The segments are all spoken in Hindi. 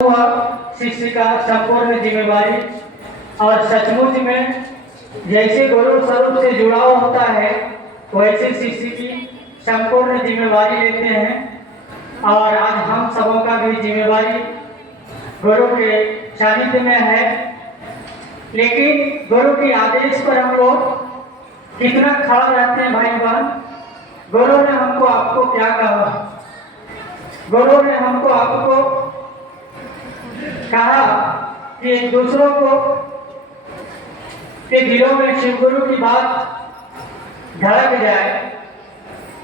हुआ शिष्य का संपूर्ण जिम्मेवारी और सचमुच में जैसे गुरु स्वरूप से जुड़ाव होता है वैसे शिष्य की संपूर्ण जिम्मेवारी लेते हैं। और आज हम सबों का भी जिम्मेवारी गुरु के सानिध्य में है, लेकिन गुरु के आदेश पर हम लोग कितना खड़ा रहते हैं भाई बहन। गुरु ने हमको आपको क्या कहा? गुरु ने हमको आपको कहा कि दूसरों को के दिलों में शिव गुरु की बात धड़क जाए।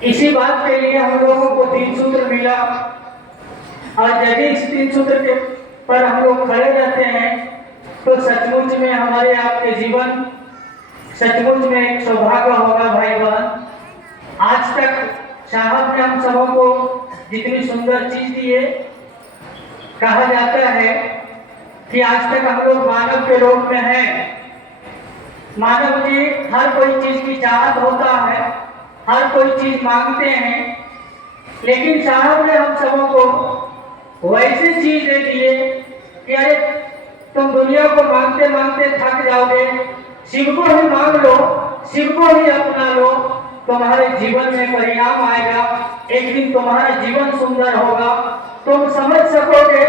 इसी बात के लिए हम लोगों को 3 सूत्र मिला, और यदि इस 3 सूत्र के पर हम लोग खड़े रहते हैं तो सचमुच में हमारे आपके जीवन सचमुच में एक सौभाग्य होगा भाई बहन। आज तक साहब ने हम सबों को जितनी सुंदर चीज दी है, कहा जाता है कि आज तक हम लोग मानव के रूप में हैं। मानव की हर कोई चीज की चाहत होता है, हर कोई चीज मांगते हैं, लेकिन साहब ने हम सबों को वैसी चीज दे दिए कि अरे तुम दुनिया को मांगते मांगते थक जाओगे, शिव को ही मांग लो, शिव को ही अपना लो, तुम्हारे जीवन में परिणाम आएगा, एक दिन तुम्हारा जीवन सुंदर होगा। तुम समझ सकोगे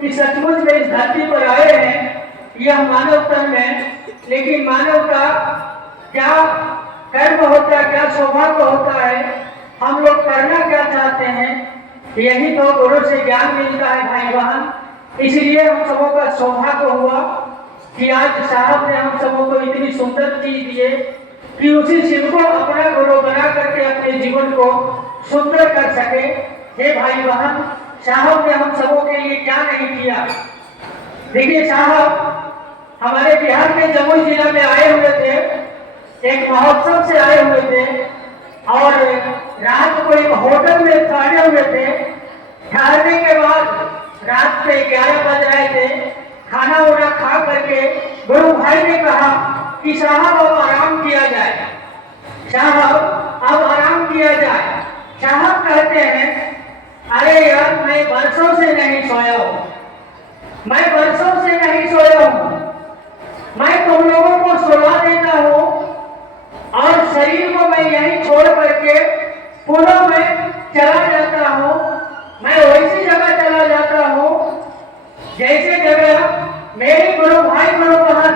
कि सचमुच में इस धरती पर आए हैं यह मानव तन में, लेकिन मानव का क्या कर्म होता है, क्या सौभाग्य होता है, हम लोग करना क्या चाहते हैं, यही तो गुरु से ज्ञान मिलता है भाई बहन। इसलिए हम सबों का सौभाग्य हुआ कि आज साहब ने हम सबों को इतनी सुंदर चीज दी है कि उसी शिव को अपना गुरु बना करके अपने जीवन को सुंदर कर सके। हे भाई बहन, साहब ने हम सबों के लिए क्या नहीं किया। देखिए, साहब हमारे बिहार के जमुई जिला में आए हुए थे, एक महोत्सव से आए हुए थे, और रात को एक होटल में ठहरे हुए थे। ठहरने के बाद रात के 11 बज रहे थे। खाना वाना खा करके गुरु भाई ने कहा कि साहब अब आराम किया जाए, साहब अब आराम किया जाए। साहब कहते हैं अरे यार, मैं बरसों से नहीं सोया हूँ, मैं बरसों से नहीं सोया हूँ, मैं तुम लोगों को सुला देता हूँ और शरीर को मैं यहीं छोड़ करके पुनः मैं चला जाता हूँ। मैं वैसी जगह चला जाता हूँ जैसे जगह मेरे गुरु भाई गुरु बहन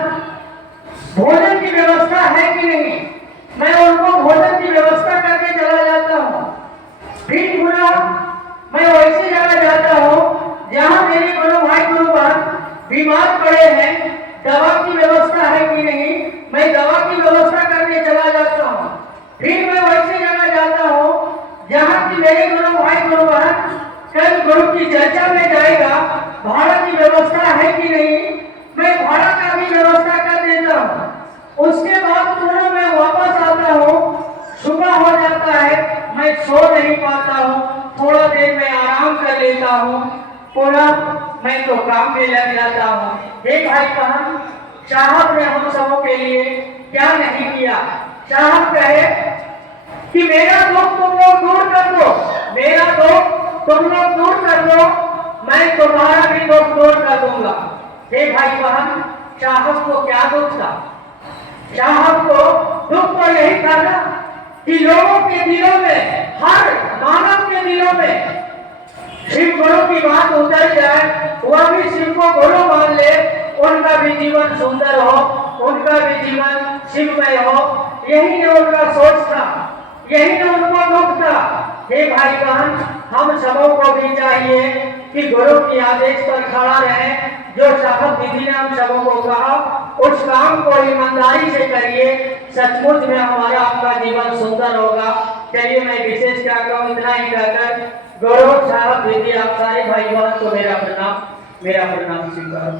भोजन की व्यवस्था है कि नहीं, मैं उनको भोजन की व्यवस्था करके चला जाता हूँ। फिर पुनः मैं वैसी जगह जाता हूँ जहाँ मेरे गुरु भाई गुरु बहन बीमार पड़े हैं, दवा की व्यवस्था है कि नहीं, मैं दवा की व्यवस्था करके चला जाता हूँ। फिर मैं वैसी जगह जाता हूँ जहाँ की मेरे गुरु भाई गुरु बहन कल गुरु की चर्चा में जाएगा, भाड़ा की व्यवस्था है कि नहीं, मैं भाड़ा का भी व्यवस्था कर देता हूँ। उसके बाद पुनः मैं वापस आता हूँ, सुबह हो जाता है, मैं सो नहीं पाता हूँ, थोड़ा देर में आराम कर लेता हूँ, पुनः मैं तो काम में लग जाता हूँ। एक भाई बहन, साहब ने हम सबों के लिए क्या नहीं किया। साहब कहे कि मेरा दुख तुम लोग दूर कर दो, मेरा दुख तुम लोग दूर कर दो, मैं तुम्हारा भी दुख दूर कर दूंगा। हे भाई बहन, साहब को क्या दुख था? साहब को दुख तो यही था ना कि लोगों के दिलों में, हर मानव के दिलों में शिव गुरु की बात उतर जाए, वह भी शिव को गुरु मान ले, उनका भी जीवन सुंदर हो, उनका भी जीवन शिवमय हो। यही ने उनका सोच था, यही ने उनको दुख था। हे भाई बहन, हम सबों को भी चाहिए कि गुरु की आदेश पर खड़ा रहे। जो साहब दीदी ने हम सबों को कहा उस काम को ईमानदारी से करिए, सचमुच में हमारा आपका जीवन सुंदर होगा। चलिए, मैं विशेष क्या कहूँ, इतना ही कहकर गौरव साहब दीदी आप सारे भाई बहन को मेरा प्रणाम स्वीकार।